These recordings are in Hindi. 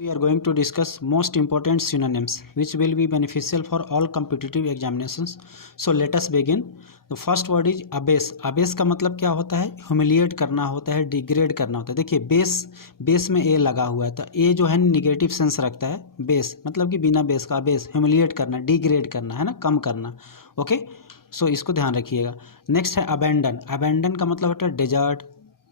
We are going to discuss most important synonyms which will be beneficial for all competitive examinations. So let us begin. The first word is abase. abase का मतलब क्या होता है? ह्यूमिलिएट करना होता है, डिग्रेड करना होता है. देखिए बेस में ए लगा हुआ है तो ए जो है निगेटिव सेंस रखता है. बेस मतलब कि बिना बेस का. बेस ह्यूमिलिएट करना, डिग्रेड करना है ना, कम करना. ओके, सो इसको ध्यान रखिएगा. नेक्स्ट है अबेंडन. अबेंडन का मतलब होता है desert,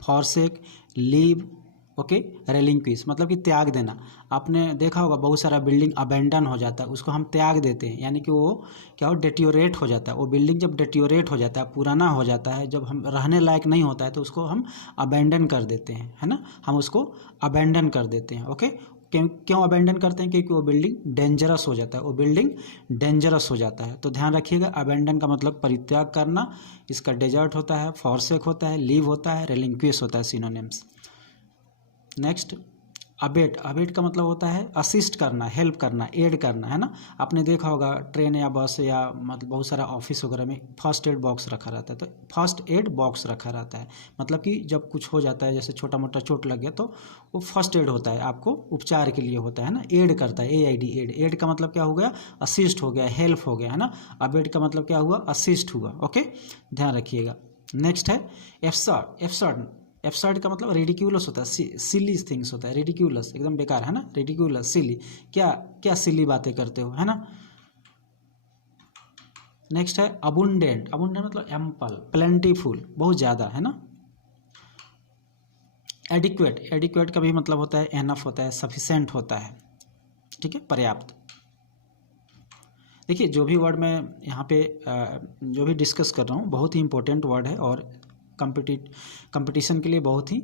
forsake, leave. Okay, relinquish मतलब कि त्याग देना. आपने देखा होगा बहुत सारा बिल्डिंग अबेंडन हो जाता है, उसको हम त्याग देते हैं, यानी कि वो क्या हो, डेटियोरेट हो जाता है. वो बिल्डिंग जब डेटियोरेट हो जाता है, पुराना हो जाता है, जब हम रहने लायक नहीं होता है तो उसको हम अबेंडन कर देते हैं, है ना. हम उसको अबेंडन कर देते हैं. ओके, क्यों अबेंडन करते हैं? क्योंकि वो बिल्डिंग डेंजरस हो जाता है. वो बिल्डिंग डेंजरस हो जाता है. तो ध्यान रखिएगा, अबेंडन का मतलब परित्याग करना. इसका डेजर्ट होता है, फॉरसेक होता है, लीव होता है, रेलिंक्विश होता है सिनोनिम्स. Next abate. अबेट का मतलब होता है असिस्ट करना, हेल्प करना, एड करना, है ना. आपने देखा होगा ट्रेन या बस या मतलब बहुत सारा ऑफिस वगैरह में फर्स्ट एड बॉक्स रखा रहता है. तो फर्स्ट एड बॉक्स रखा रहता है मतलब कि जब कुछ हो जाता है, जैसे छोटा मोटा चोट लग गया तो वो फर्स्ट एड होता है, आपको उपचार के लिए होता है ना. एड करता है, AID एड. एड का मतलब क्या हो गया? असिस्ट हो गया, हेल्प हो गया, है ना. अबेट का मतलब क्या हुआ? असिस्ट हुआ. ओके, ध्यान रखिएगा. नेक्स्ट है एब्सर्ड. एब्सर्ड का मतलब रेडिक्यूलस होता है, सिली थिंग्स होता है. रेडिक्यूलस एकदम बेकार, है ना. रेडिक्यूलस, सिली, क्या क्या सिली बातें करते हो, है ना. नेक्स्ट है अबुंडेंट. अबुंडेंट मतलब एम्पल, प्लेंटीफुल, बहुत ज़्यादा, है ना. एडिक्वेट. एडिक्वेट का भी मतलब होता है एनफ होता है, सफिशेंट होता है, ठीक है, पर्याप्त. देखिए जो भी वर्ड मैं यहाँ पे जो भी डिस्कस कर रहा हूँ बहुत ही इंपॉर्टेंट वर्ड है और कंपटीशन के लिए बहुत ही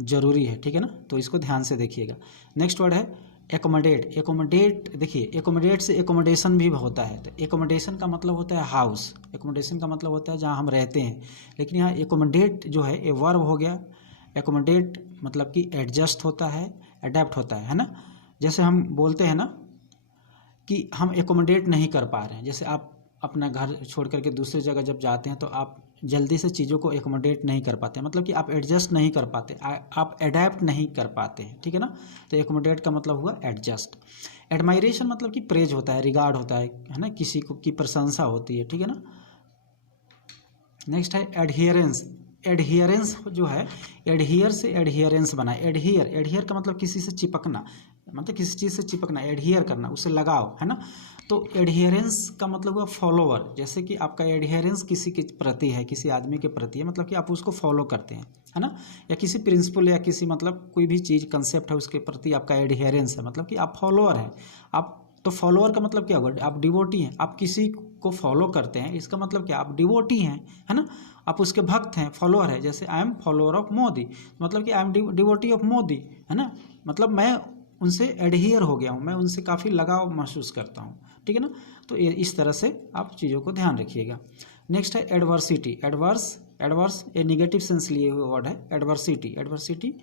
ज़रूरी है, ठीक है ना. तो इसको ध्यान से देखिएगा. नेक्स्ट वर्ड है एकोमोडेट. एकोमोडेट, देखिए एकोमोडेट से एकोमोडेशन भी होता है. तो एकोमोडेशन का मतलब होता है हाउस. एकोमोडेशन का मतलब होता है जहाँ हम रहते हैं, लेकिन यहाँ एकोमोडेट जो है ये वर्ब हो गया. एकोमोडेट मतलब कि एडजस्ट होता है, अडेप्ट होता है ना. जैसे हम बोलते हैं ना कि हम एकोमोडेट नहीं कर पा रहे हैं. जैसे आप अपना घर छोड़ करके दूसरी जगह जब जाते हैं तो आप जल्दी से चीज़ों को एकोमोडेट नहीं कर पाते, मतलब कि आप एडजस्ट नहीं कर पाते, आप अडेप्ट नहीं कर पाते हैं, ठीक है ना. तो एकोमोडेट का मतलब हुआ एडजस्ट. एडमायरेशन मतलब कि प्रेज होता है, रिगार्ड होता है ना, किसी को की प्रशंसा होती है, ठीक है ना. नेक्स्ट है एडहियरेंस. एडहियरेंस जो है, एडहियर से एडहियरेंस बना. एडहियर, एडहियर का मतलब किसी से चिपकना, मतलब किसी चीज़ से चिपकना, एडहियर करना, उससे लगाव, है ना. तो एडहियरेंस का मतलब हुआ फॉलोवर. जैसे कि आपका एडहियरेंस किसी के प्रति है, किसी आदमी के प्रति है, मतलब कि आप उसको फॉलो करते हैं, है ना. या किसी प्रिंसिपल या किसी मतलब कोई भी चीज़ कंसेप्ट है उसके प्रति आपका एडहियरेंस है, मतलब कि आप फॉलोअर हैं. आप तो फॉलोअर का मतलब क्या होगा? आप डिवोटी हैं, आप किसी को फॉलो करते हैं, इसका मतलब क्या? आप डिवोटी हैं, है ना. आप उसके भक्त हैं, फॉलोअर है. जैसे I am follower of Modi, मतलब कि I am devotee of Modi, है ना. मतलब मैं उनसे एडहियर हो गया हूँ, मैं उनसे काफ़ी लगाव महसूस करता हूँ, ठीक है ना. तो ये इस तरह से आप चीज़ों को ध्यान रखिएगा. नेक्स्ट है एडवर्सिटी. एडवर्स ये निगेटिव सेंस लिए हुए वर्ड है. एडवर्सिटी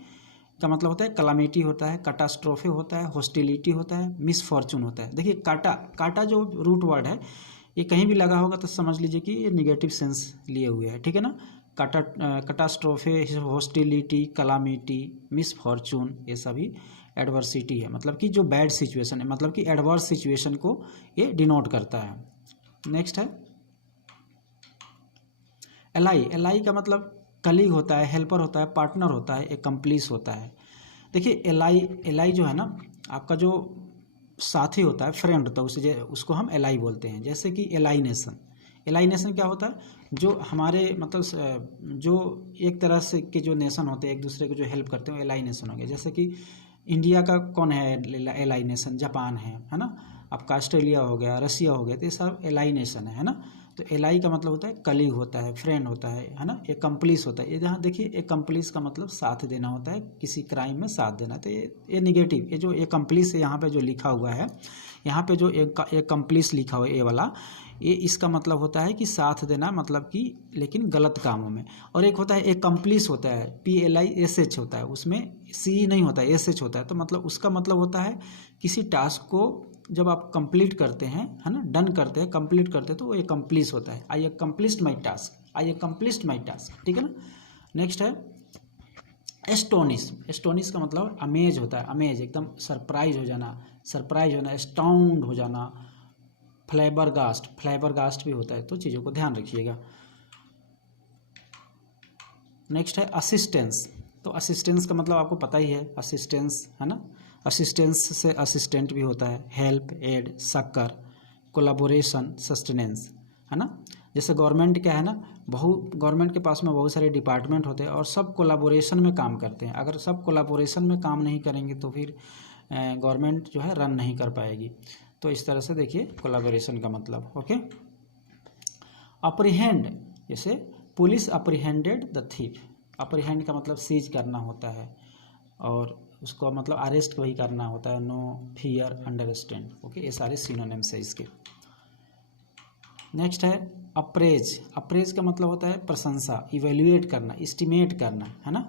का मतलब होता है कलामिटी होता है, कैटास्ट्रोफे होता है, हॉस्टिलिटी होता है, मिसफॉर्चून होता है. देखिए काटा जो रूट वर्ड है ये कहीं भी लगा होगा तो समझ लीजिए कि ये निगेटिव सेंस लिए हुए है, ठीक है ना. कैटास्ट्रोफे, हॉस्टिलिटी, कलामिटी, मिसफॉर्चून, ये सभी एडवर्सिटी है, मतलब कि जो बैड सिचुएशन है, मतलब कि एडवर्स सिचुएशन को ये डिनोट करता है. नेक्स्ट है एलाई. एलाई का मतलब कलीग होता है, हेल्पर होता है, पार्टनर होता है, एकम्प्लिस होता है. देखिए एलाई जो है ना, आपका जो साथी होता है, फ्रेंड होता है, उसको हम एलाई बोलते हैं. जैसे कि एलाइनेशन क्या होता है? जो हमारे मतलब जो एक तरह से के जो नेशन होते हैं एक दूसरे को जो हेल्प करते हैं, एलाइनेशन हो गया. जैसे कि इंडिया का कौन है एलाइनेशन? जापान है ना. आपका ऑस्ट्रेलिया हो गया, रसिया हो गया, तो ये सब एलाइनेशन है ना. तो एलाई का मतलब होता है कलीग होता है, फ्रेंड होता है ना. एकम्प्लिस होता है. ये जहाँ देखिए एकम्प्लिस का मतलब साथ देना होता है, किसी क्राइम में साथ देना. तो ये निगेटिव, ये जो एकम्प्लिस है यहाँ पे जो लिखा हुआ है, यहाँ पे जो एकम्प्लिस लिखा हुआ है ये वाला, ये इसका मतलब होता है कि साथ देना, मतलब कि लेकिन गलत कामों में. और एक होता है एकम्प्लिस होता है, PLISH होता है, उसमें C नहीं होता है, SH होता है. तो मतलब उसका मतलब होता है किसी टास्क को जब आप कंप्लीट करते हैं, है ना, डन करते हैं, कंप्लीट करते हैं, तो वो एकम्प्लिस होता है. आई एकम्प्लिस्ड माई टास्क, ठीक है ना. नेक्स्ट है एस्टोनिश, एस्टोनिश का मतलब अमेज होता है, अमेज एकदम सरप्राइज हो जाना, सरप्राइज होना, एस्टाउंड हो जाना। फ्लैबरगास्ट, फ्लैबरगास्ट भी होता है, तो चीज़ों को ध्यान रखिएगा। नेक्स्ट है असिस्टेंस। तो असिस्टेंस का मतलब आपको पता ही है, असिस्टेंस है ना, असिस्टेंस से असिस्टेंट भी होता है, हेल्प, एड, सक्कर, कोलाबोरेशन, सस्टेनेंस, है ना। जैसे गवर्नमेंट क्या है ना, गवर्नमेंट के पास में बहुत सारे डिपार्टमेंट होते हैं और सब कोलाबोरेशन में काम करते हैं। अगर सब कोलाबोरेशन में काम नहीं करेंगे तो फिर गवर्नमेंट जो है रन नहीं कर पाएगी। तो इस तरह से देखिए कोलाबोरेशन का मतलब। ओके। अप्रीहेंड, जैसे पुलिस अप्रीहेंडेड द थीफ। अप्रीहेंड का मतलब सीज करना होता है और उसको मतलब अरेस्ट वही करना होता है। No, fear, understand. ओके, ये सारे सिनोनिम्स है इसके। नेक्स्ट है अप्रेज। अप्रेज का मतलब होता है प्रशंसा, इवेल्युएट करना, एस्टिमेट करना, है ना।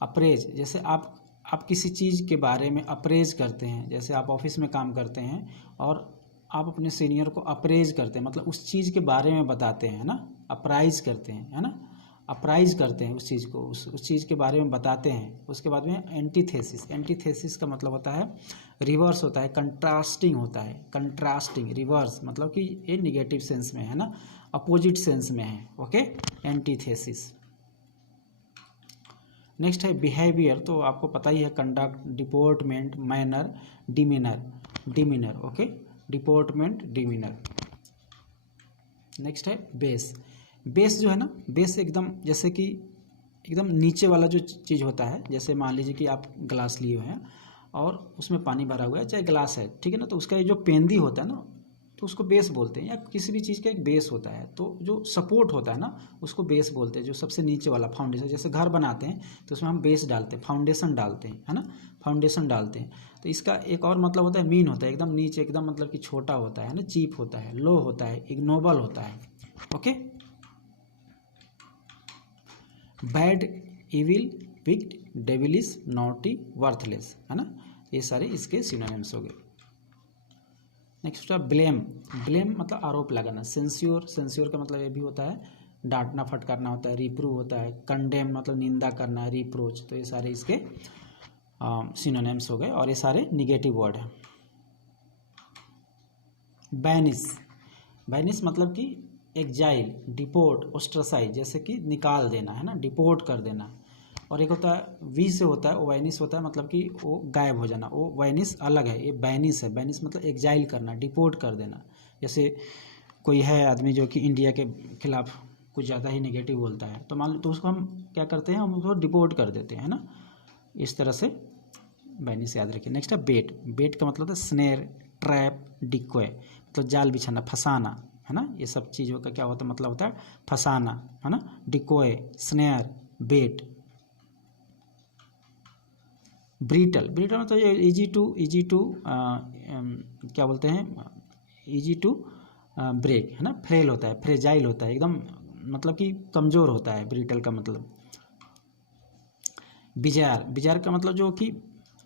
अप्रेज, जैसे आप किसी चीज़ के बारे में अप्रेज करते हैं, जैसे आप ऑफिस में काम करते हैं और आप अपने सीनियर को अप्रेज करते हैं, मतलब उस चीज़ के बारे में बताते हैं, है ना। अप्राइज करते हैं, है ना, अप्राइज करते हैं उस चीज़ को, उस चीज़ के बारे में बताते हैं। उसके बाद में एंटीथेसिस। एंटीथेसिस का मतलब होता है रिवर्स होता है, कंट्रास्टिंग होता है, कंट्रास्टिंग, रिवर्स मतलब कि ये निगेटिव सेंस में है ना, अपोजिट सेंस में है। Okay, antithesis. नेक्स्ट है बिहेवियर। तो आपको पता ही है, conduct, deportment, manner, demeanour, demeanour. Okay, deportment, demeanour. Next है बेस। बेस जो है ना, बेस एकदम जैसे कि एकदम नीचे वाला जो चीज़ होता है, जैसे मान लीजिए कि आप ग्लास लिए हुए हैं और उसमें पानी भरा हुआ है, चाहे ग्लास है, ठीक है ना, तो उसका ये जो पेंदी होता है ना, तो उसको बेस बोलते हैं। या किसी भी चीज़ का एक बेस होता है, तो जो सपोर्ट होता है ना उसको बेस बोलते हैं, जो सबसे नीचे वाला फाउंडेशन। जैसे घर बनाते हैं तो उसमें हम बेस डालते हैं, फाउंडेशन डालते हैं, है ना, फाउंडेशन डालते हैं। तो इसका एक और मतलब होता है मीन होता है, एकदम नीचे, एकदम मतलब कि छोटा होता है ना, चीप होता है, लो होता है, इग्नोबल होता है। Okay. Bad, evil, wicked, devilish, naughty, worthless, है ना, ये सारे इसके सिनोनिम्स हो गए। नेक्स्ट है ब्लेम। ब्लेम मतलब आरोप लगाना। सेंस्योर, सेंस्योर का मतलब ये भी होता है डांटना, फटकारना होता है। रिप्रूव होता है। कंडेम मतलब निंदा करना, रिप्रोच। तो ये सारे इसके सिनोनिम्स हो गए और ये सारे निगेटिव वर्ड हैं। बैनिश। बैनिश मतलब कि एग्जाइल, डिपोर्ट, ओस्ट्रासाइज, जैसे कि निकाल देना, है ना, डिपोर्ट कर देना। और एक होता है वी से होता है, ओवैनिस होता है, मतलब कि वो गायब हो जाना। वो वैनिस अलग है, ये बैनिस है। बैनिस मतलब एग्जाइल करना, डिपोर्ट कर देना। जैसे कोई है आदमी जो कि इंडिया के खिलाफ कुछ ज़्यादा ही नेगेटिव बोलता है, तो मान लो, तो उसको हम क्या करते हैं, हम उसको डिपोर्ट कर देते हैं, है ना। इस तरह से बैनिस याद रखिए। नेक्स्ट है बेट। बेट का मतलब होता है स्नेर, ट्रैप, डिक्वे, मतलब जाल बिछाना, फंसाना, है ना। ये सब चीज़ों का क्या होता है, मतलब होता है फंसाना, है ना। डिक्वे, स्नेर, बेट। ब्रीटल। ब्रीटल मतलब ये इजी टू क्या बोलते हैं, इजी टू ब्रेक, है ना। फ्रेल होता है, फ्रेजाइल होता है, एकदम मतलब कि कमज़ोर होता है ब्रीटल का मतलब। बिजार। बिजार का मतलब जो कि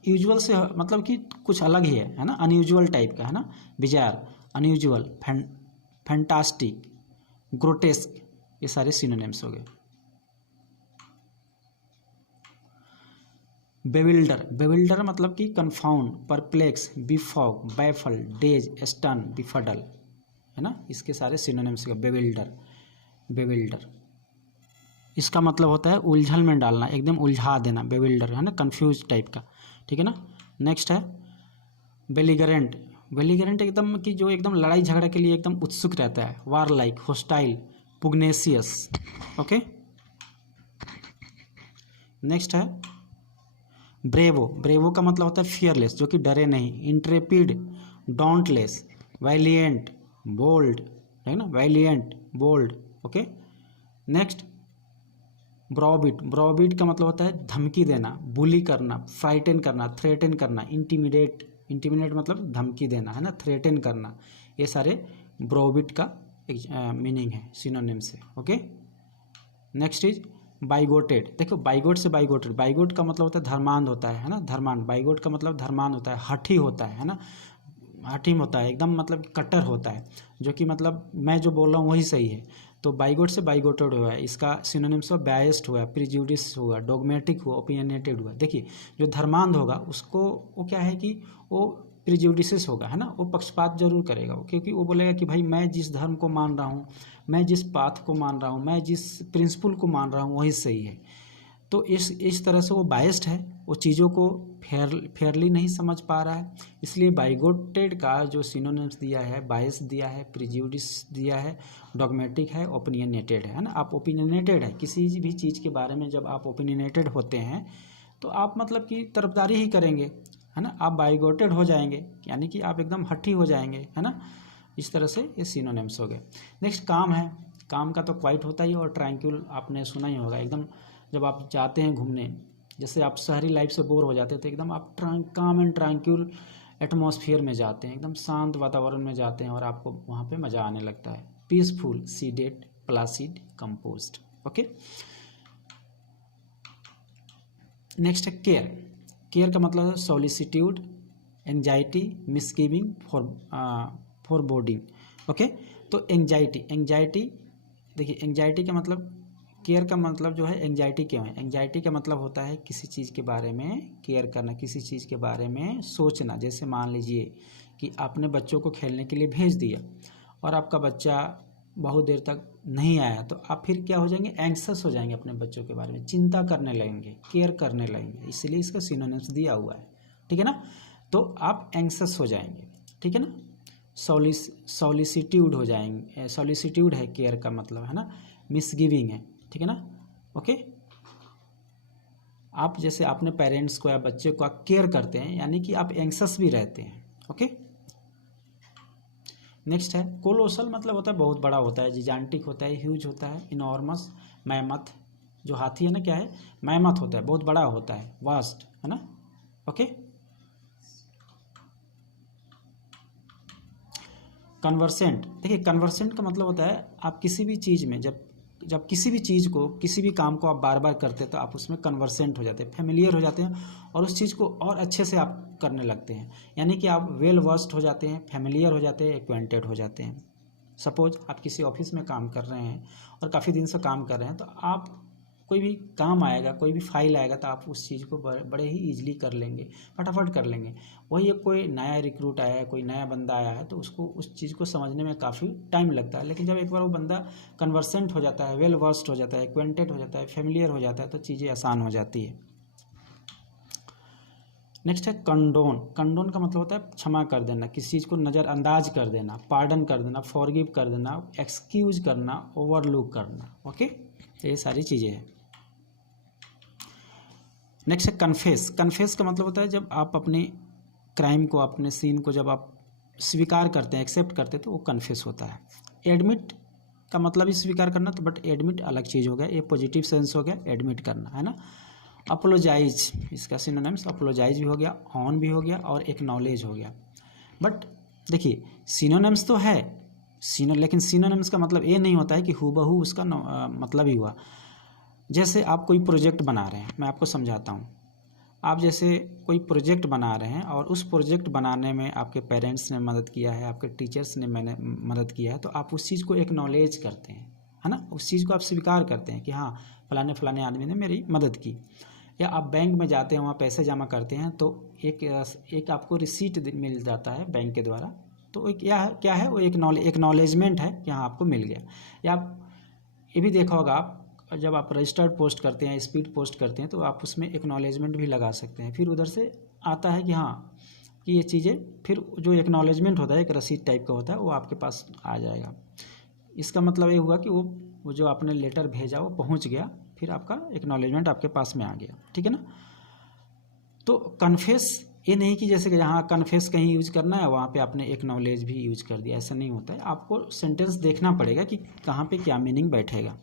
यूजुअल से मतलब कि कुछ अलग ही है ना, अनयूजुअल टाइप का, है ना। बिजार, अनयूजुअल, फैंटास्टिक, ग्रोटेस्क, ये सारे सिनोनिम्स हो गए। बेविल्डर। बेविल्डर मतलब कि confound, perplex, बिफॉग, baffle, days, stun, बिफडल, है ना। इसके सारे सिनोनिम्स हो गए। बेविल्डर, बेविल्डर इसका मतलब होता है उलझन में डालना, एकदम उलझा देना, बेविल्डर, है ना, कंफ्यूज टाइप का, ठीक है ना। नेक्स्ट है बेलिगरेंट। बेलिगरेंट एकदम कि जो एकदम लड़ाई झगड़ा के लिए एकदम उत्सुक रहता है। वार लाइक, होस्टाइल, पुग्नेसियस। ओके। नेक्स्ट है ब्रेवो। ब्रेवो का मतलब होता है फियरलेस, जो कि डरे नहीं। इंट्रेपिड, डॉन्टलेस, वैलिएंट, बोल्ड, है ना, वैलिएंट, बोल्ड। ओके। नेक्स्ट ब्रॉबिट। ब्रॉबिट का मतलब होता है धमकी देना, बुली करना, फ्राइटन करना, थ्रेटन करना, इंटिमिडेट। इंटिमिडेट मतलब धमकी देना, है ना, थ्रेटन करना। ये सारे ब्रॉबिट का मीनिंग है, सिनोनिम्स है। ओके। Next is bigoted. देखो बाइगोट से बाइगोटेड, बाइगोट का मतलब होता है धर्मांध होता है ना, धर्मांध। बाइगोट का मतलब धर्मांध होता है, हठी होता है ना, हठीम होता है, एकदम मतलब कट्टर होता है, जो कि मतलब मैं जो बोल रहा हूँ वही सही है। तो बाइगोट से बाइगोटेड हुआ है, इसका सिनोनिम्स ऑफ बायस्ड हुआ, प्रिजुडिस हुआ, डोगमेटिक हुआ, ओपिनियनेटेड हुआ। देखिए जो धर्मांध होगा उसको वो क्या है कि वो प्रिजुडिसेस होगा, है ना, वो पक्षपात जरूर करेगा वो, क्योंकि वो बोलेगा कि भाई मैं जिस धर्म को मान रहा हूँ, मैं जिस पाथ को मान रहा हूँ, मैं जिस प्रिंसिपल को मान रहा हूँ वही सही है। तो इस तरह से वो बायस्ड है, वो चीज़ों को फेयरली नहीं समझ पा रहा है। इसलिए बाइगोटेड का जो सिनोनिम्स दिया है, बायस दिया है, प्रिजुडिस दिया है, डॉगमेटिक है, ओपिनियनेटेड है ना। आप ओपिनियनेटेड है किसी भी चीज़ के बारे में, जब आप ओपिनियनेटेड होते हैं तो आप मतलब कि तरफदारी ही करेंगे, है ना। आप बाइगोटेड हो जाएंगे यानी कि आप एकदम हठी हो जाएंगे, है ना। इस तरह से ये सिनोनिम्स हो गए। नेक्स्ट काम है, काम का तो क्वाइट होता ही, और ट्रैंक्विल आपने सुना ही होगा। एकदम जब आप जाते हैं घूमने, जैसे आप शहरी लाइफ से बोर हो जाते हैं तो एकदम आप काम एंड ट्रैंक्विल एटमॉस्फेयर में जाते हैं, एकदम शांत वातावरण में जाते हैं और आपको वहाँ पे मज़ा आने लगता है। Peaceful, seeded, placid, composed. Okay, next है केयर। केयर का मतलब है सॉलिसिट्यूड, एंजाइटी, मिसगिविंग, फोरबोर्डिंग। ओके, तो एंजाइटी देखिए, एंजाइटी का मतलब, केयर का मतलब जो है एंजाइटी क्यों है। एंजाइटी का मतलब होता है किसी चीज़ के बारे में केयर करना, किसी चीज़ के बारे में सोचना। जैसे मान लीजिए कि आपने बच्चों को खेलने के लिए भेज दिया और आपका बच्चा बहुत देर तक नहीं आया, तो आप फिर क्या हो जाएंगे, एंक्सस हो जाएंगे, अपने बच्चों के बारे में चिंता करने लगेंगे, केयर करने लगेंगे। इसलिए इसका सिनोनिम्स दिया हुआ है, ठीक है ना। तो आप एंक्सस हो जाएंगे, ठीक है ना। सॉलिसिट्यूड हो जाएंगे, सॉलिसिट्यूड है केयर का मतलब, है ना। मिसगिविंग है, ठीक है ना। ओके, आप जैसे अपने पेरेंट्स को या बच्चे को आप केयर करते हैं यानी कि आप एंक्सस भी रहते हैं। ओके, नेक्स्ट है कोलोसल, मतलब होता है बहुत बड़ा होता है, जिजांटिक होता है, ह्यूज होता है, इनॉर्मस, मैमथ, जो हाथी है ना क्या है, मैमथ होता है, बहुत बड़ा होता है, वास्ट, है ना। Okay, conversant. देखिए कन्वर्सेंट का मतलब होता है आप किसी भी चीज़ में जब किसी भी चीज़ को, किसी भी काम को आप बार बार करते हैं तो आप उसमें कन्वर्सेंट हो जाते हैं, फेमिलियर हो जाते हैं और उस चीज़ को और अच्छे से आप करने लगते हैं। यानी कि आप वेल वर्स्ड हो जाते हैं, फेमिलियर हो जाते हैं, एक्वेंटेड हो जाते हैं। सपोज आप किसी ऑफिस में काम कर रहे हैं और काफ़ी दिन से काम कर रहे हैं, तो आप कोई भी काम आएगा, कोई भी फाइल आएगा तो आप उस चीज़ को बड़े ही ईजिली कर लेंगे, फटाफट कर लेंगे। वही एक कोई नया रिक्रूट आया है, कोई नया बंदा आया है, तो उसको उस चीज़ को समझने में काफ़ी टाइम लगता है। लेकिन जब एक बार वो बंदा कन्वर्सेंट हो जाता है, वेल वर्स्ड हो जाता है, एक्वेंटेड हो जाता है, फेमिलियर हो जाता है, तो चीज़ें आसान हो जाती है। नेक्स्ट है कंडोन। कंडोन का मतलब होता है क्षमा कर देना, किसी चीज़ को नज़रअंदाज कर देना, पार्डन कर देना, फॉरगिव कर देना, एक्सक्यूज करना, ओवरलुक करना। ओके, तो ये सारी चीज़ें हैं। नेक्स्ट है कन्फेस। कन्फेस का मतलब होता है जब आप अपने क्राइम को, अपने सीन को जब आप स्वीकार करते हैं, एक्सेप्ट करते हैं, तो वो कन्फेस होता है। एडमिट का मतलब ही स्वीकार करना, तो बट एडमिट अलग चीज़ हो गया, ये पॉजिटिव सेंस हो गया, एडमिट करना, है ना। अपोलोजाइज, इसका सिनोनिम्स अपोलोजाइज भी हो गया, ऑन भी हो गया और एक्नॉलेज हो गया। बट देखिए सिनोनिम्स तो है, लेकिन सिनोनिम्स का मतलब ये नहीं होता है कि हूबहू उसका मतलब ही हुआ। जैसे आप कोई प्रोजेक्ट बना रहे हैं, मैं आपको समझाता हूँ। आप जैसे कोई प्रोजेक्ट बना रहे हैं और उस प्रोजेक्ट बनाने में आपके पेरेंट्स ने मदद किया है, आपके टीचर्स ने मदद किया है, तो आप उस चीज़ को एक्नॉलेज करते हैं, है ना। उस चीज़ को आप स्वीकार करते हैं कि हाँ फलाने आदमी ने मेरी मदद की। या आप बैंक में जाते हैं, वहाँ पैसे जमा करते हैं, तो एक आपको रिसीट मिल जाता है बैंक के द्वारा, तो एक क्या है वो एक्नॉलेजमेंट है कि हाँ आपको मिल गया। या आप ये भी देखा होगा, आप जब आप रजिस्टर्ड पोस्ट करते हैं, स्पीड पोस्ट करते हैं, तो आप उसमें एक्नॉलेजमेंट भी लगा सकते हैं। फिर उधर से आता है कि हाँ कि ये चीज़ें, फिर जो एक्नॉलेजमेंट होता है एक रसीद टाइप का होता है, वो आपके पास आ जाएगा। इसका मतलब ये हुआ कि वो जो आपने लेटर भेजा वो पहुंच गया, फिर आपका एक्नॉलेजमेंट आपके पास में आ गया, ठीक है ना। तो कन्फेस ये नहीं कि जैसे कि यहाँ कन्फेस कहीं यूज करना है वहाँ पे आपने एक्नॉलेज भी यूज कर दिया, ऐसा नहीं होता है। आपको सेंटेंस देखना पड़ेगा कि कहाँ पे क्या मीनिंग बैठेगा।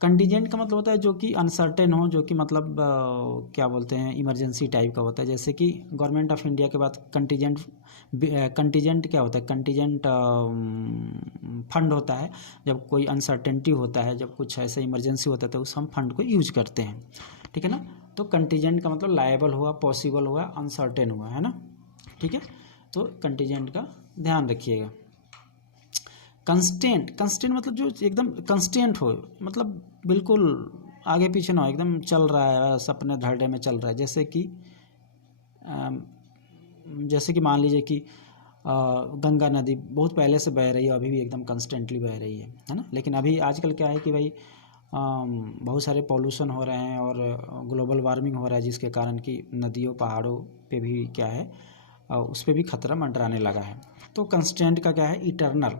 कंटीजेंट का मतलब होता है जो कि अनसर्टेन हो, जो कि मतलब क्या बोलते हैं, इमरजेंसी टाइप का होता है। जैसे कि गवर्नमेंट ऑफ इंडिया के बाद कंटीजेंट क्या होता है, कंटीजेंट फंड होता है। जब कोई अनसर्टेनिटी होता है, जब कुछ ऐसा इमरजेंसी होता है, तो उस हम फंड को यूज करते हैं, ठीक है ना। तो कंटीजेंट का मतलब लायबल हुआ, पॉसिबल हुआ, अनसर्टेन हुआ, है ना, ठीक है। तो कंटीजेंट का ध्यान रखिएगा। कंस्टेंट मतलब जो एकदम कंस्टेंट हो, मतलब बिल्कुल आगे पीछे ना हो, एकदम चल रहा है बस अपने धड़े में चल रहा है। जैसे कि मान लीजिए कि गंगा नदी बहुत पहले से बह रही है, अभी भी एकदम कंस्टेंटली बह रही है ना। लेकिन अभी आजकल क्या है कि भाई बहुत सारे पॉल्यूशन हो रहे हैं और ग्लोबल वार्मिंग हो रहा है, जिसके कारण कि नदियों पहाड़ों पे भी क्या है उस पर भी खतरा मंडराने लगा है। तो कंस्टेंट का क्या है, इटर्नल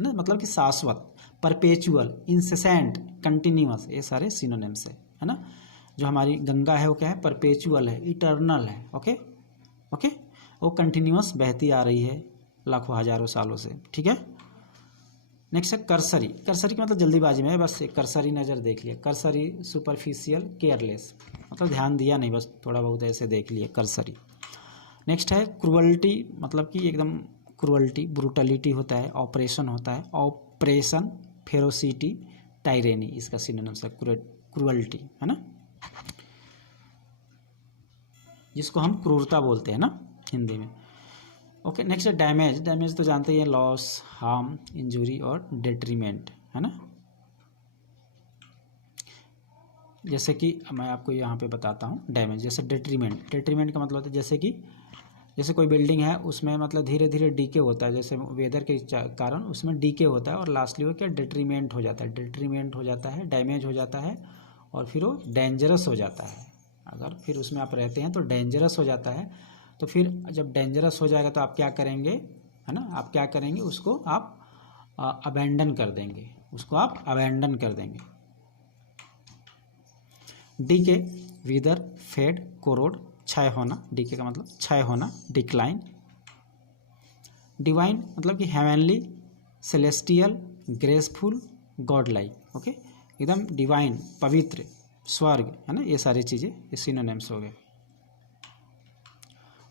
ना, मतलब कि शाश्वत, परपेचुअल, इंसेसेंट, कंटिन्यूअस, ये सारे सिनोनिम्स है ना। जो हमारी गंगा है वो क्या है, परपेचुअल है, इटर्नल है। ओके ओके, वो कंटिन्यूअस बहती आ रही है लाखों हजारों सालों से, ठीक है। नेक्स्ट है करसरी। करसरी का मतलब जल्दीबाजी में, बस करसरी नज़र देख लिया। करसरी सुपरफिशियल, केयरलेस, मतलब ध्यान दिया नहीं, बस थोड़ा बहुत ऐसे देख लिया, करसरी। नेक्स्ट है क्रूअल्टी, मतलब कि एकदम क्रूअल्टी, ब्रूटलिटी होता है, ऑपरेशन होता है, ऑपरेशन, फेरोसिटी, टायरेनी, इसका सिनोनिम्स है क्रूअल्टी, है ना, जिसको हम क्रूरता बोलते हैं ना हिंदी में। ओके, नेक्स्ट है डैमेज। डैमेज तो जानते ही हैं, लॉस, हार्म, इंजुरी और डेट्रीमेंट, है ना। जैसे कि मैं आपको यहाँ पे बताता हूँ डैमेज। जैसे डेट्रीमेंट, डेट्रीमेंट का मतलब होता है जैसे कोई बिल्डिंग है उसमें मतलब धीरे धीरे डीके होता है, जैसे वेदर के कारण उसमें डीके होता है और लास्टली वो क्या, डेट्रीमेंट हो जाता है, डेट्रीमेंट हो जाता है, डैमेज हो जाता है और फिर वो डेंजरस हो जाता है। अगर फिर उसमें आप रहते हैं तो डेंजरस हो जाता है। तो फिर जब डेंजरस हो जाएगा तो आप क्या करेंगे, है ना, आप क्या करेंगे, उसको आप अबेंडन कर देंगे, उसको आप अबेंडन कर देंगे। डीके, विदर, फेड, कोरोड, क्षय होना। डीके का मतलब क्षय होना, डिक्लाइन। डिवाइन मतलब कि heavenly, celestial, graceful, God like. Okay, एकदम डिवाइन, पवित्र, स्वर्ग, है ना, ये सारी चीज़ें ये सिनोनिम्स हो गए।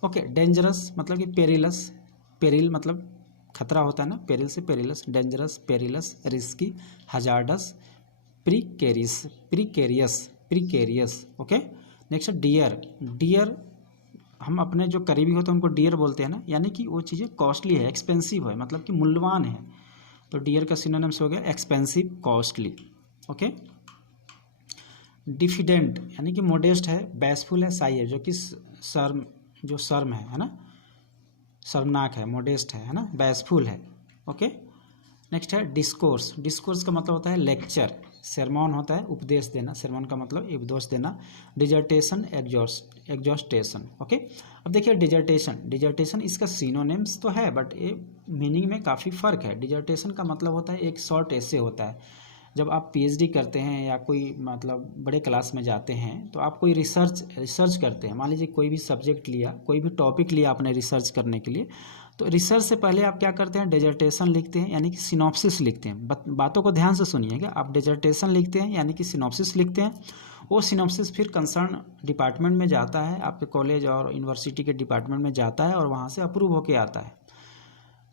ओके, डेंजरस मतलब कि पेरिलस, पेरिल मतलब खतरा होता है ना, पेरिल से perilous, dangerous, perilous, risky, hazardous, precarious, precarious, precarious. Okay, next dear. Dear हम अपने जो करीबी होते हैं उनको डियर बोलते हैं ना, यानी कि वो चीज़ें कॉस्टली है, एक्सपेंसिव है, मतलब कि मूल्यवान है। तो डियर का सिनोनिम्स हो गया एक्सपेंसिव, कॉस्टली। ओके, डिफिडेंट यानी कि मोडेस्ट है, बैसफुल है, साई है, जो कि शर्म है ना, शर्मनाक है, मोडेस्ट है ना, बैसफुल है। ओके, नेक्स्ट है डिस्कोर्स। डिस्कोर्स का मतलब होता है लेक्चर, sermon होता है उपदेश देना, sermon का मतलब उपदेश देना। डिजर्टेशन, एग्जॉस्टेशन। ओके, अब देखिए डिजर्टेशन इसका सिनोनिम्स तो है बट ये मीनिंग में काफ़ी फ़र्क है। डिजर्टेशन का मतलब होता है एक शॉर्ट ऐसे होता है। जब आप PhD करते हैं या कोई मतलब बड़े क्लास में जाते हैं तो आप कोई रिसर्च करते हैं, मान लीजिए कोई भी सब्जेक्ट लिया, कोई भी टॉपिक लिया आपने रिसर्च करने के लिए, तो रिसर्च से पहले आप क्या करते हैं, डिजर्टेशन लिखते हैं, यानी कि सिनॉप्सिस लिखते हैं। बातों को ध्यान से सुनिएगा, आप डिजर्टेशन लिखते हैं यानी कि सिनॉप्सिस लिखते हैं। वो सिनॉप्सिस फिर कंसर्न डिपार्टमेंट में जाता है, आपके कॉलेज और यूनिवर्सिटी के डिपार्टमेंट में जाता है और वहाँ से अप्रूव होके आता है।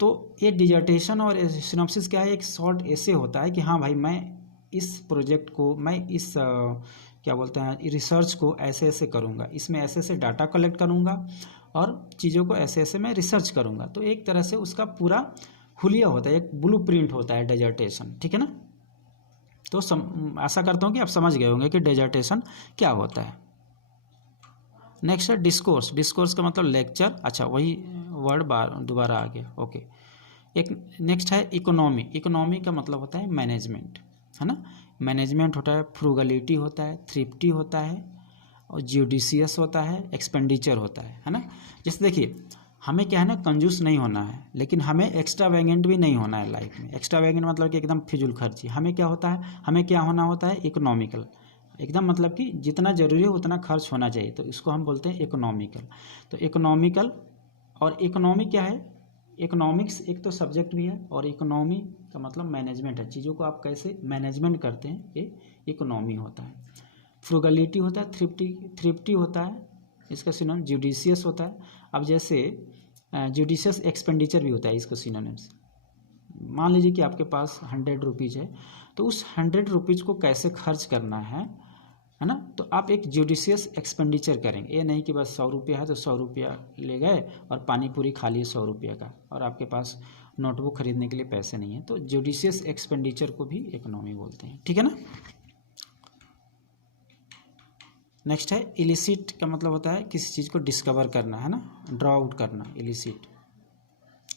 तो ये डिजर्टेशन और सिनॉप्सिस क्या है, एक शॉर्ट ऐसे होता है कि हाँ भाई मैं इस प्रोजेक्ट को, मैं इस क्या बोलते हैं रिसर्च को ऐसे ऐसे करूँगा, इसमें ऐसे ऐसे डाटा कलेक्ट करूँगा और चीज़ों को ऐसे ऐसे मैं रिसर्च करूँगा। तो एक तरह से उसका पूरा हुलिया होता है, एक ब्लूप्रिंट होता है डिजर्टेशन, ठीक है ना। तो आशा करता हूँ कि आप समझ गए होंगे कि डिजर्टेशन क्या होता है। नेक्स्ट है डिस्कोर्स। डिस्कोर्स का मतलब लेक्चर, अच्छा वही वर्ड दोबारा आ गया। ओके, एक नेक्स्ट है इकोनॉमी। इकोनॉमी का मतलब होता है मैनेजमेंट, है ना। मैनेजमेंट होता है, फ्रूगलिटी होता है, थ्रिफ्टी होता है और जुडिशियस होता है, एक्सपेंडिचर होता है ना। जैसे देखिए हमें क्या है ना, कंजूस नहीं होना है, लेकिन हमें एक्स्ट्रा वैगेंट भी नहीं होना है लाइफ में। एक्स्ट्रा वैगेंट मतलब कि एकदम फिजूल खर्ची। हमें क्या होता है, हमें क्या होना होता है, इकोनॉमिकल, एकदम मतलब कि जितना ज़रूरी है उतना खर्च होना चाहिए, तो इसको हम बोलते हैं इकोनॉमिकल। तो इकोनॉमिकल और इकोनॉमी क्या है, इकोनॉमिक्स एक तो सब्जेक्ट भी है और इकोनॉमी का मतलब मैनेजमेंट है, चीज़ों को आप कैसे मैनेजमेंट करते हैं, ये इकोनॉमी होता है। फ्रूगलिटी होता है, थ्रिफ्टी होता है, इसका सिनोनिम जुडिशियस होता है। अब जैसे जुडिशियस एक्सपेंडिचर भी होता है, इसका सिनोनिम्स। मान लीजिए कि आपके पास 100 रुपीज़ है, तो उस 100 रुपीज़ को कैसे खर्च करना है, है ना। तो आप एक जुडिशियस एक्सपेंडिचर करेंगे, ये नहीं कि बस 100 रुपया है तो 100 रुपया ले गए और पानी पूरी खा लिए 100 रुपये का, और आपके पास नोटबुक खरीदने के लिए पैसे नहीं है। तो जुडिशियस एक्सपेंडिचर को भी इकोनॉमी बोलते हैं, ठीक है ना। नेक्स्ट है इलिसिट का मतलब होता है किसी चीज़ को डिस्कवर करना, है ना, ड्रॉ आउट करना, इलिसिट।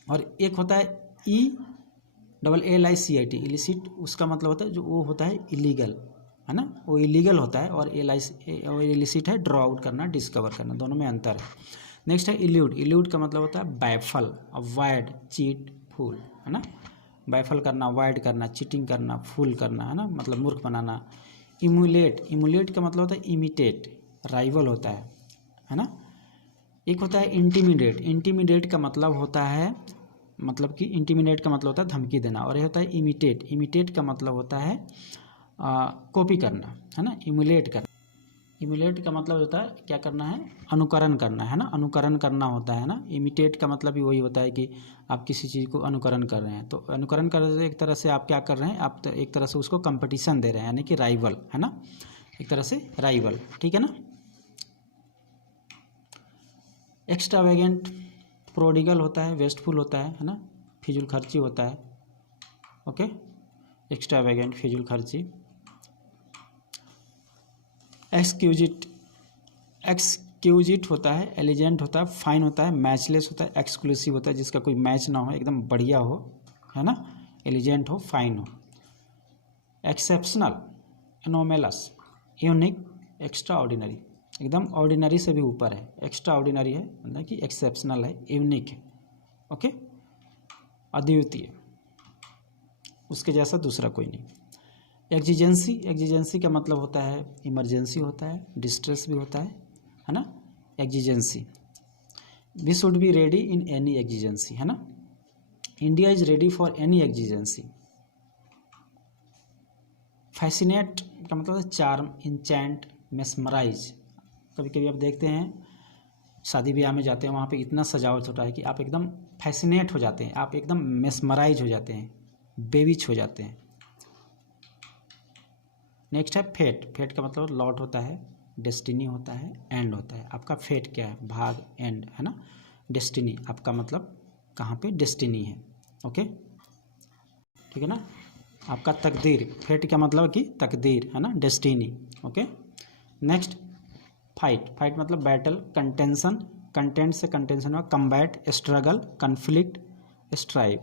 और एक होता है ELLICIT इलिसिट, उसका मतलब होता है जो वो होता है इलीगल, है ना, वो इलीगल होता है, और इलिसिट है ड्रॉ आउट करना, डिस्कवर करना, दोनों में अंतर है। नेक्स्ट है इल्यूड का मतलब होता है बैफल, अवॉइड, चीट, फूल, है ना। बैफल करना, अवॉइड करना, चीटिंग करना, फूल करना, है ना, मतलब मूर्ख बनाना। इमुलेट का मतलब होता है इमिटेट, राइवल होता है ना। एक होता है इंटीमिडेट का मतलब होता है, मतलब कि इंटीमिडेट का मतलब होता है धमकी देना, और ये होता है इमिटेट का मतलब होता है कॉपी करना, है ना, इमुलेट का मतलब होता है क्या करना है, अनुकरण करना, है ना, अनुकरण करना होता है ना। इमिटेट का मतलब भी वही होता है कि आप किसी चीज़ को अनुकरण कर रहे हैं। तो अनुकरण कर रहे हैं एक तरह से आप क्या कर रहे हैं, आप एक तरह से उसको कंपटीशन दे रहे हैं, यानी कि राइवल, है ना, एक तरह से राइवल, ठीक है ना। एक्स्ट्रावेगेंट, प्रोडिगल होता है, वेस्टफुल होता है ना, फिजूल खर्ची होता है, ओके। एक्स्ट्रावेगेंट, फिजूल खर्ची। एक्सक्यूजिट होता है, एलिजेंट होता है, फाइन होता है, मैचलेस होता है, एक्सक्लूसिव होता है जिसका कोई मैच ना हो, एकदम बढ़िया हो, है ना, एलिजेंट हो, फाइन हो। Exceptional, anomalous, unique, extra ordinary, एकदम ऑर्डिनरी से भी ऊपर है, एक्स्ट्रा ऑर्डिनरी है मतलब कि एक्सेप्शनल है, यूनिक है, ओके, अद्वितीय, उसके जैसा दूसरा कोई नहीं। एग्जिजेंसी का मतलब होता है इमरजेंसी होता है, डिस्ट्रेस भी होता है ना, exigency. We should be ready in any exigency, है ना, India is ready for any exigency. Fascinate का मतलब है चार्म, इंचेंट, मेस्मराइज। कभी कभी आप देखते हैं शादी ब्याह में जाते हैं, वहाँ पे इतना सजावट होता है कि आप एकदम फैसिनेट हो जाते हैं, आप एकदम मेस्मराइज हो जाते हैं, बेविच हो जाते हैं। नेक्स्ट है फेट का मतलब लॉट होता है, डेस्टिनी होता है, एंड होता है। आपका फेट क्या है, भाग, एंड, है ना। डेस्टिनी आपका मतलब कहाँ पे डेस्टिनी है, ओके, ठीक है ना। आपका तकदीर, फेट का मतलब कि तकदीर, है ना, डेस्टिनी, ओके। नेक्स्ट फाइट मतलब बैटल, कंटेंट से कंटेंशन हुआ, combat, struggle, conflict, strive,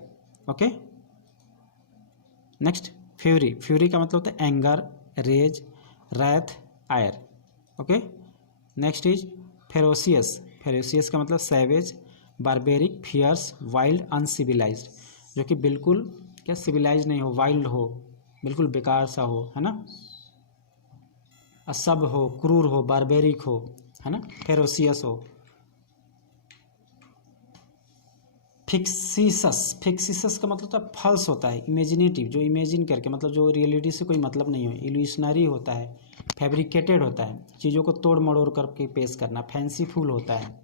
okay. Next fury का मतलब होता है anger, rage, wrath, ire, okay. Next is ferocious का मतलब savage, barbaric, fierce, wild, uncivilised, जो कि बिल्कुल क्या सिविलाइज नहीं हो, वाइल्ड हो, बिल्कुल बेकार सा हो, है ना, असभ हो, क्रूर हो, बारबेरिक हो, है ना, फेरोसियस हो। फिक्सिसस का मतलब होता है फॉल्स होता है, इमेजिनेटिव, जो इमेजिन करके, मतलब जो रियलिटी से कोई मतलब नहीं हो, इल्यूशनरी होता है, फैब्रिकेटेड होता है, चीज़ों को तोड़ मड़ोड़ करके पेश करना, फैंसीफुल होता है,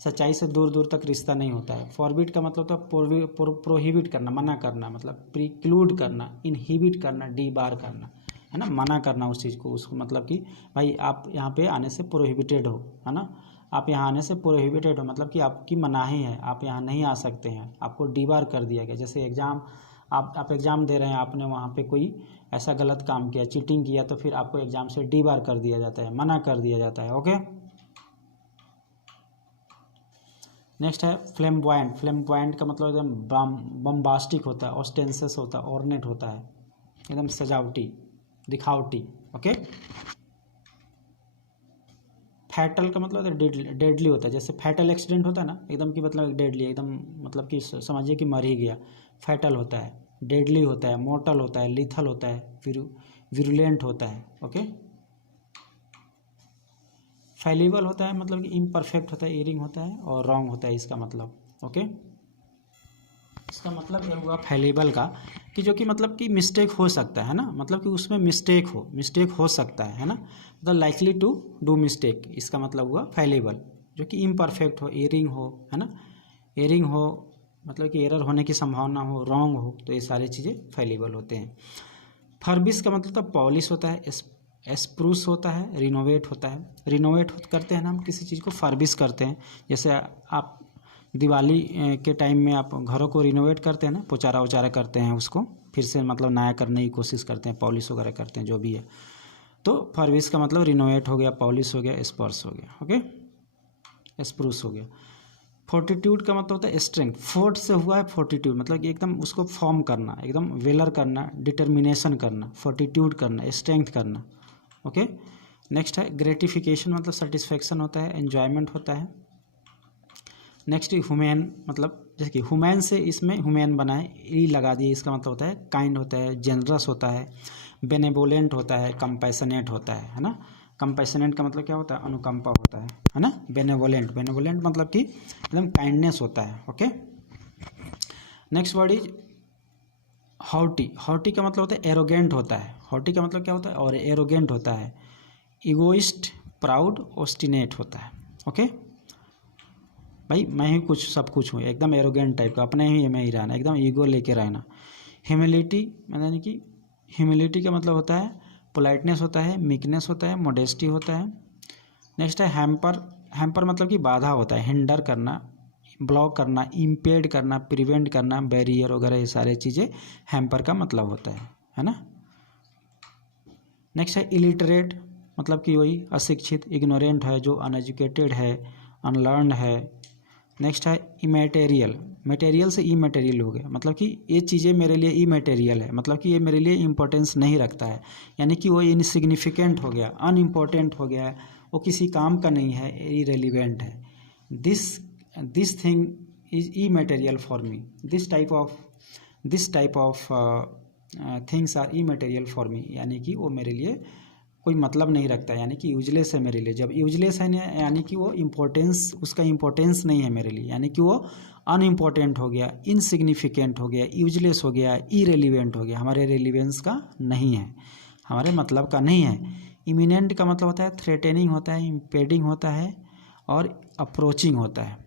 सच्चाई से दूर दूर तक रिश्ता नहीं होता है। फॉरबिड का मतलब होता है प्रोहिबिट करना, मना करना, मतलब प्रिक्लूड करना, इनहिबिट करना, डीबार करना, है ना, मना करना उस चीज़ को, उसको मतलब कि भाई आप यहाँ पे आने से प्रोहिबिटेड हो, है ना, आप यहाँ आने से प्रोहिबिटेड हो, मतलब कि आपकी मनाही है, आप यहाँ नहीं आ सकते हैं, आपको डीबार कर दिया गया। जैसे एग्ज़ाम आप एग्ज़ाम दे रहे हैं, आपने वहाँ पे कोई ऐसा गलत काम किया, चीटिंग किया, तो फिर आपको एग्ज़ाम से डीबार कर दिया जाता है, मना कर दिया जाता है, ओके। नेक्स्ट है फ्लेम्बॉयंट का मतलब एकदम बम्बास्टिक होता है, ऑस्टेंसियस होता है, ऑर्नेट होता है, एकदम सजावटी, दिखावटी, ओके। फैटल का मतलब डेडली होता है, जैसे फैटल एक्सीडेंट होता है ना, एकदम कि मतलब डेडली, एकदम मतलब कि समझिए कि मर ही गया, फैटल होता है, डेडली होता है, मोर्टल होता है, लीथल होता है, विरुलेंट होता है, ओके। फैलिबल होता है मतलब कि इम्परफेक्ट होता है, एरिंग होता है, और रॉन्ग होता है इसका मतलब, ओके। इसका मतलब यह हुआ फैलिबल का कि जो कि मतलब कि मिस्टेक हो सकता है ना, मतलब कि उसमें मिस्टेक हो सकता है ना, मतलब लाइकली टू डू मिस्टेक, इसका मतलब हुआ फैलिबल। जो कि इम्परफेक्ट हो, एरिंग हो, है ना, एरिंग हो मतलब कि एरर होने की संभावना हो, रॉन्ग हो, तो ये सारी चीज़ें फैलिबल होते हैं। फर्बिश का मतलब तो पॉलिश होता है, स्प्रूस होता है, रिनोवेट होता है। रिनोवेट करते हैं ना हम किसी चीज़ को, फर्बिश करते हैं। जैसे आप दिवाली के टाइम में आप घरों को रिनोवेट करते हैं ना, पोचारा वचारा करते हैं, उसको फिर से मतलब नया करने की कोशिश करते हैं, पॉलिश वगैरह करते हैं, जो भी है। तो फर्बिश का मतलब रिनोवेट हो गया, पॉलिश हो गया, स्पर्श हो गया, ओके, स्प्रूस हो गया। फोर्टिट्यूड का मतलब होता है स्ट्रेंथ, फोर्ट से हुआ है फोर्टिट्यूड, मतलब कि एकदम उसको फॉर्म करना, एकदम वेलर करना, डिटर्मिनेशन करना, फोर्टिट्यूड करना, स्ट्रेंथ करना, ओके। नेक्स्ट है ग्रेटिफिकेशन, मतलब सेटिस्फेक्शन होता है, एन्जॉयमेंट होता है। नेक्स्ट ह्यूमैन, मतलब जैसे कि ह्यूमैन से इसमें ह्यूमैन बना है, ई लगा दिए, इसका मतलब होता है काइंड होता है, जेनरस होता है, बेनेवोलेंट होता है, कंपैशनेट होता है ना। कंपैशनेट का मतलब क्या होता है, अनुकंपा होता है ना। बेनेवोलेंट, बेनेवोलेंट मतलब कि एकदम काइंडनेस होता है, okay. Next word is hottie. Hottie का मतलब होता है एरोगेंट होता है। हॉटी का मतलब क्या होता है, और एरोगेंट होता है, इगोइस्ट, प्राउड, ऑस्टिनेट होता है, ओके। भाई मैं ही कुछ सब कुछ हूँ, एकदम एरोगेंट टाइप का, अपने ही में ही रहना, एकदम ईगो लेके रहना। ह्यूमिलिटी, यानी कि ह्यूमिलिटी का मतलब होता है पोलाइटनेस होता है, मीकनेस होता है, मोडेस्टी होता है। नेक्स्ट है हैम्पर। हैम्पर मतलब कि बाधा होता है, हिंडर करना, ब्लॉक करना, इम्पेड करना, प्रिवेंट करना, बैरियर वगैरह, ये सारी चीज़ें हैम्पर का मतलब होता है ना। नेक्स्ट है इलिटरेट, मतलब कि वही अशिक्षित, इग्नोरेंट है, जो अनएजुकेटेड है, अनलर्नड है। नेक्स्ट है इमेटेरियल। मटेरियल से ई मटेरियल हो गया, मतलब कि ये चीज़ें मेरे लिए ई मटेरियल है, मतलब कि ये मेरे लिए इम्पोर्टेंस नहीं रखता है, यानी कि वो इनसिग्निफिकेंट हो गया, अनइम्पोर्टेंट हो गया, वो किसी काम का नहीं है, इरेलीवेंट है। This thing is E material for me, this type of things R E material for me, यानी कि वो मेरे लिए कोई मतलब नहीं रखता है, यानी कि यूजलेस है मेरे लिए। जब यूजलेस है यानी कि वो इम्पोर्टेंस, उसका इम्पोर्टेंस नहीं है मेरे लिए, यानी कि वो अनइम्पोर्टेंट हो गया, इनसिग्निफिकेंट हो गया, यूजलेस हो गया, इरेलीवेंट हो गया, हमारे रेलिवेंस का नहीं है, हमारे मतलब का नहीं है। इमिनेंट का मतलब होता है थ्रेटनिंग होता है, इम्पेडिंग होता है, और अप्रोचिंग होता है।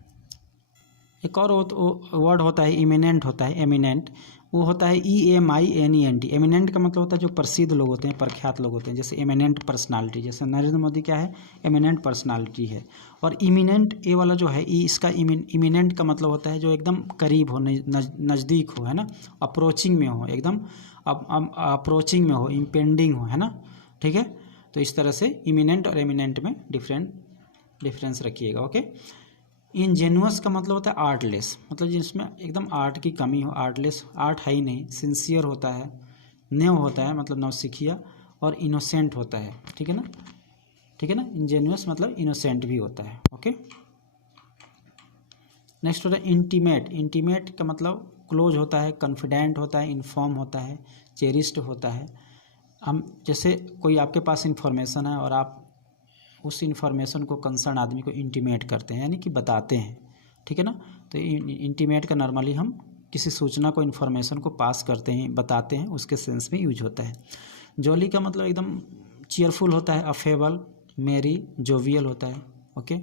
एक और वर्ड होता है इमिनेंट होता है, एमिनेंट, वो होता है EMINENT। एमिनेंट का मतलब होता है जो प्रसिद्ध लोग होते हैं, प्रख्यात लोग होते हैं, जैसे एमिनेंट पर्सनालिटी, जैसे नरेंद्र मोदी क्या है, एमिनेंट पर्सनालिटी है। और इमिनेंट, ये वाला जो है इसका इमिनेंट का मतलब होता है जो एकदम करीब हो, नज़दीक हो, है ना, अप्रोचिंग में हो, एकदम अप्रोचिंग में हो, इम्पेंडिंग हो, है ना, ठीक है। तो इस तरह से इमिनेंट और एमिनेंट में डिफरेंस रखिएगा, ओके। इंजेनुअस का मतलब होता है आर्टलेस, मतलब जिसमें एकदम आर्ट की कमी हो, आर्टलेस, आर्ट है ही नहीं। सिंसियर होता है, नेव होता है मतलब नौसिखिया, और इनोसेंट होता है, ठीक है ना, ठीक है ना। इंजेनुअस मतलब इनोसेंट भी होता है, ओके। नेक्स्ट होता है इंटीमेट। इंटीमेट का मतलब क्लोज होता है, कॉन्फिडेंट होता है, इन्फॉर्म होता है, चेरिस्ड होता है। हम जैसे कोई आपके पास इन्फॉर्मेशन है और आप उस इन्फॉर्मेशन को कंसर्न आदमी को इंटीमेट करते हैं, यानी कि बताते हैं, ठीक है ना। तो इंटीमेट का नॉर्मली हम किसी सूचना को, इन्फॉर्मेशन को पास करते हैं, बताते हैं, उसके सेंस में यूज होता है। जॉली का मतलब एकदम चीयरफुल होता है, अफेबल, मेरी, जोवियल होता है, ओके।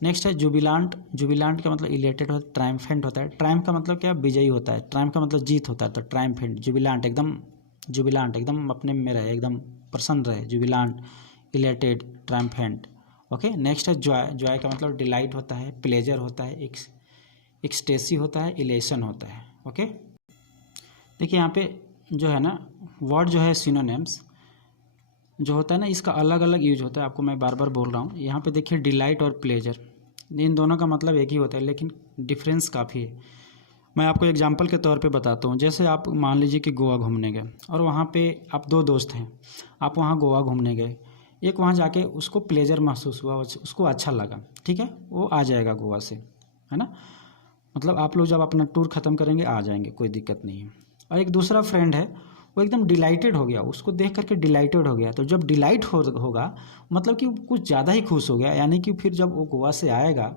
नेक्स्ट है जुबिलांट। जुबिलांट का मतलब इलेटेड होता है, ट्रायम्फेंट होता है। ट्रायम्फ का मतलब क्या, विजयी होता है, ट्रायम्फ का मतलब जीत होता है, तो ट्रायम्फेंट। जुबिलांट एकदम अपने में रहे, एकदम प्रसन्न रहे, जुबिलांट, इलेटेड, ट्रायम्फेंट, ओके। नेक्स्ट है जॉय। जॉय का मतलब डिलाइट होता है, प्लेजर होता है, एक्सटेसी होता है, इलेशन होता है, ओके। देखिए यहाँ पे जो है ना वर्ड जो है सिनोनिम्स जो होता है ना, इसका अलग अलग यूज होता है, आपको मैं बार बार बोल रहा हूँ। यहाँ पे देखिए डिलाइट और प्लेजर, इन दोनों का मतलब एक ही होता है, लेकिन डिफरेंस काफ़ी है। मैं आपको एग्जांपल के तौर पे बताता हूँ। जैसे आप मान लीजिए कि गोवा घूमने गए, और वहाँ पे आप दो दोस्त हैं, आप वहाँ गोवा घूमने गए। एक वहाँ जाके उसको प्लेजर महसूस हुआ, उसको अच्छा लगा, ठीक है, वो आ जाएगा गोवा से, है ना, मतलब आप लोग जब अपना टूर ख़त्म करेंगे आ जाएंगे, कोई दिक्कत नहीं है। और एक दूसरा फ्रेंड है, वो एकदम डिलाइटेड हो गया, उसको देख करके डिलाइटेड हो गया। तो जब डिलाइट होगा मतलब कि कुछ ज़्यादा ही खुश हो गया, यानी कि फिर जब वो गोवा से आएगा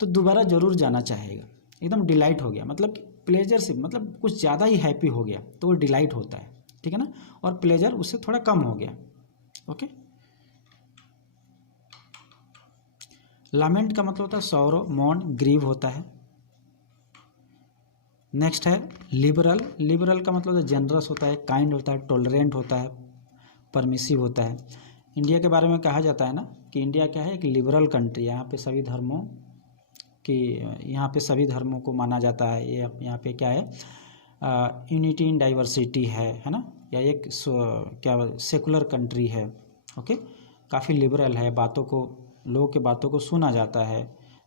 तो दोबारा ज़रूर जाना चाहेगा। एकदम डिलाइट हो गया मतलब प्लेजर से, मतलब कुछ ज़्यादा ही हैप्पी हो गया, तो वो डिलाइट होता है, ठीक है ना। और प्लेजर उससे थोड़ा कम हो गया, ओके। लामेंट का मतलब होता है सौरो, मौन, ग्रीव होता है। नेक्स्ट है लिबरल। लिबरल का मतलब जनरस होता है, काइंड होता है, टॉलरेंट होता है, परमिसिव होता है। इंडिया के बारे में कहा जाता है ना कि इंडिया क्या है, एक लिबरल कंट्री है। यहाँ पे सभी धर्मों की, यहाँ पे सभी धर्मों को माना जाता है। ये यहाँ पे क्या है, यूनिटी इन डाइवर्सिटी है ना। या एक क्या सेकुलर कंट्री है। ओके, काफ़ी लिबरल है, बातों को, लोगों के बातों को सुना जाता है।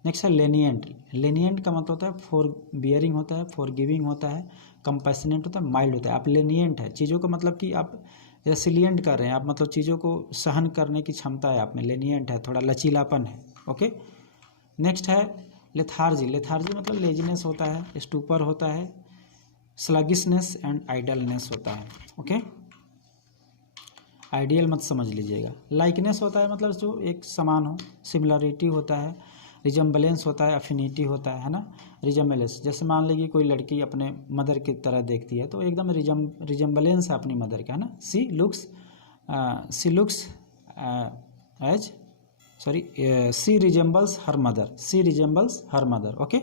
नेक्स्ट है लेनिएंट। लेनिएंट का मतलब होता है फॉर बियरिंग होता है, फॉर गिविंग होता है, कंपैशनेट होता है, माइल्ड होता है। आप लेनिएंट है, चीज़ों का मतलब कि आप रेसिलिएंट कर रहे हैं, आप मतलब चीज़ों को सहन करने की क्षमता है आप में। लेनिएंट है, थोड़ा लचीलापन है। ओके, नेक्स्ट है लेथार्जी। लेथार्जी मतलब लेजीनेस होता है, स्टूपर होता है, स्लगिशनेस एंड आइडलनेस होता है। ओके, आइडियल मत समझ लीजिएगा। लाइकनेस होता है मतलब जो एक समान हो, सिमिलरिटी होता है, रिजम्बलेंस होता है, अफिनिटी होता है ना। रिजम्बलेंस, जैसे मान लीजिए कोई लड़की अपने मदर की तरह देखती है तो एकदम रिजम्बलेंस है अपनी मदर का, है ना। She looks as she resembles her mother, she resembles her mother. Okay,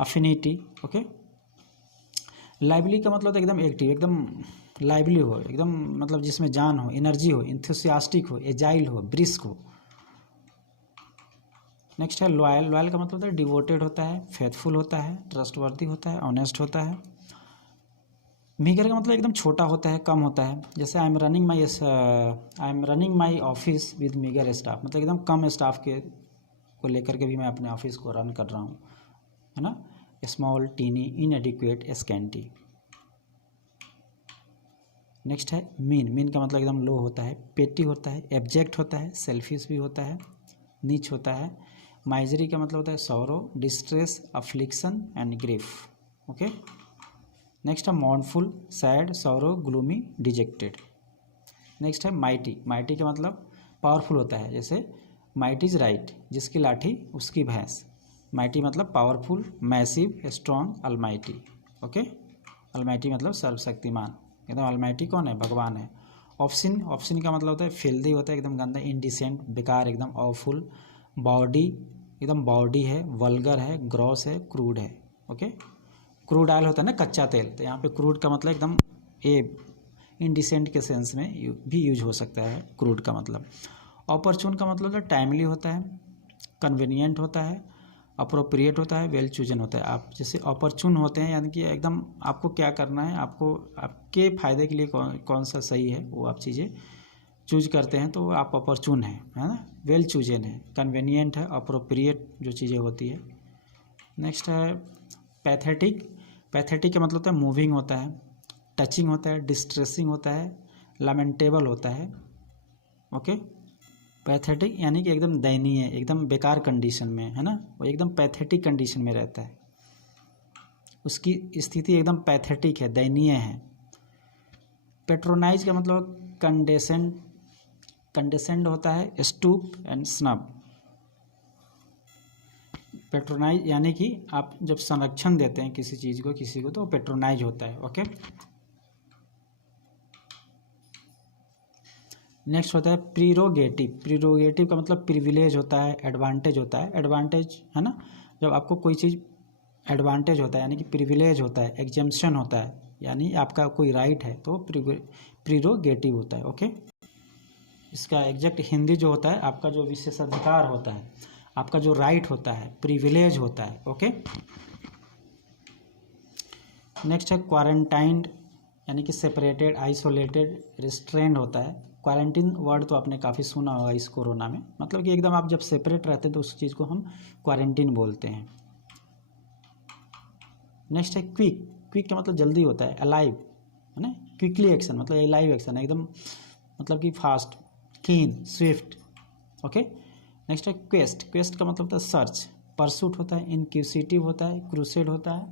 affinity. Okay, lively का मतलब एकदम एक्टिव, एकदम लाइवली हो, एकदम मतलब जिसमें जान हो, एनर्जी हो, इंथुसियास्टिक हो, एजाइल हो, ब्रिस्क हो। नेक्स्ट है लॉयल। लॉयल का मतलब होता है डिवोटेड होता है, फेथफुल होता है, ट्रस्टवर्दी होता है, ऑनेस्ट होता है। मीगर का मतलब एकदम छोटा होता है, कम होता है। जैसे I am running my office with meagre staff, मतलब एकदम कम स्टाफ के को लेकर के भी मैं अपने ऑफिस को रन कर रहा हूँ, है ना। Small, tiny, inadequate, scanty. Next है मीन। मीन का मतलब एकदम लो होता है, पेटी होता है, एब्जेक्ट होता है, सेल्फिश भी होता है, नीच होता है। माइजरी का मतलब होता है sorrow, distress, affliction and grief. Okay, next है mournful, sad, sorrow, gloomy, dejected. Next है माइटी। माइटी का मतलब पावरफुल होता है, जैसे माइट इज राइट, जिसकी लाठी उसकी भैंस। माइटी मतलब powerful, massive, strong, Almighty. Okay, Almighty मतलब सर्वशक्तिमान। एकदम अलमाइटी कौन है, भगवान है। ऑप्शन। ऑप्शन का मतलब होता है फिल्दी होता है, एकदम गंदा, इनडिसेंट, बेकार, एकदम ऑफुल। बॉडी, एकदम बॉडी है, वल्गर है, ग्रॉस है, क्रूड है। ओके, क्रूड ऑयल होता है ना, कच्चा तेल, तो यहाँ पे क्रूड का मतलब एकदम ए इनडिसेंट के सेंस में भी यूज हो सकता है क्रूड का मतलब। ऑपरचून का मतलब है टाइमली होता है, कन्वीनियंट होता है, अप्रोप्रिएट होता है, वेल चूजन होता है। आप जैसे ऑपरचून होते हैं यानी कि एकदम आपको क्या करना है, आपको आपके फ़ायदे के लिए कौन सा सही है वो आप चीज़ें चूज करते हैं, तो आप ऑपरचून है ना। वेल चूजन है, कन्वीनियंट है, अप्रोप्रिएट जो चीज़ें होती है। नेक्स्ट है पैथेटिक। पैथेटिक का मतलब होता है मूविंग होता है, टचिंग होता है, डिस्ट्रेसिंग होता है, लमेंटेबल होता है। ओके, पैथेटिक यानी कि एकदम दयनीय, एकदम बेकार कंडीशन में, है ना। वो एकदम पैथेटिक कंडीशन में रहता है, उसकी स्थिति एकदम पैथेटिक है, दयनीय है। पेट्रोनाइज का मतलब कंडेसेंड होता है, स्टूप एंड स्नब। पेट्रोनाइज यानी कि आप जब संरक्षण देते हैं किसी चीज़ को, किसी को, तो पेट्रोनाइज होता है। ओके, नेक्स्ट होता है प्रीरोगेटिव। प्रीरोगेटिव का मतलब प्रिविलेज होता है, एडवांटेज होता है। एडवांटेज है ना, जब आपको कोई चीज़ एडवांटेज होता है यानी कि प्रिविलेज होता है, एग्जेम्पशन होता है, यानी आपका कोई राइट है तो प्रीरोगेटिव होता है। ओके, इसका एग्जैक्ट हिंदी जो होता है, आपका जो विशेषाधिकार होता है, आपका जो राइट होता है, प्रिविलेज होता है। ओके, नेक्स्ट है क्वारंटाइंड यानी कि सेपरेटेड, आइसोलेटेड, रिस्ट्रेंड होता है। क्वारंटीन वर्ड तो आपने काफ़ी सुना होगा इस कोरोना में, मतलब कि एकदम आप जब सेपरेट रहते हैं तो उस चीज़ को हम क्वारंटीन बोलते हैं। नेक्स्ट है क्विक। क्विक का मतलब जल्दी होता है, अलाइव, है ना। क्विकली एक्शन मतलब अलाइव एक्शन है, एकदम मतलब कि फास्ट, कीन, स्विफ्ट। ओके, नेक्स्ट है क्वेस्ट। क्वेस्ट का मतलब होता है सर्च, परसूट होता है, इनक्यूसिटिव होता है, क्रूसेड होता है,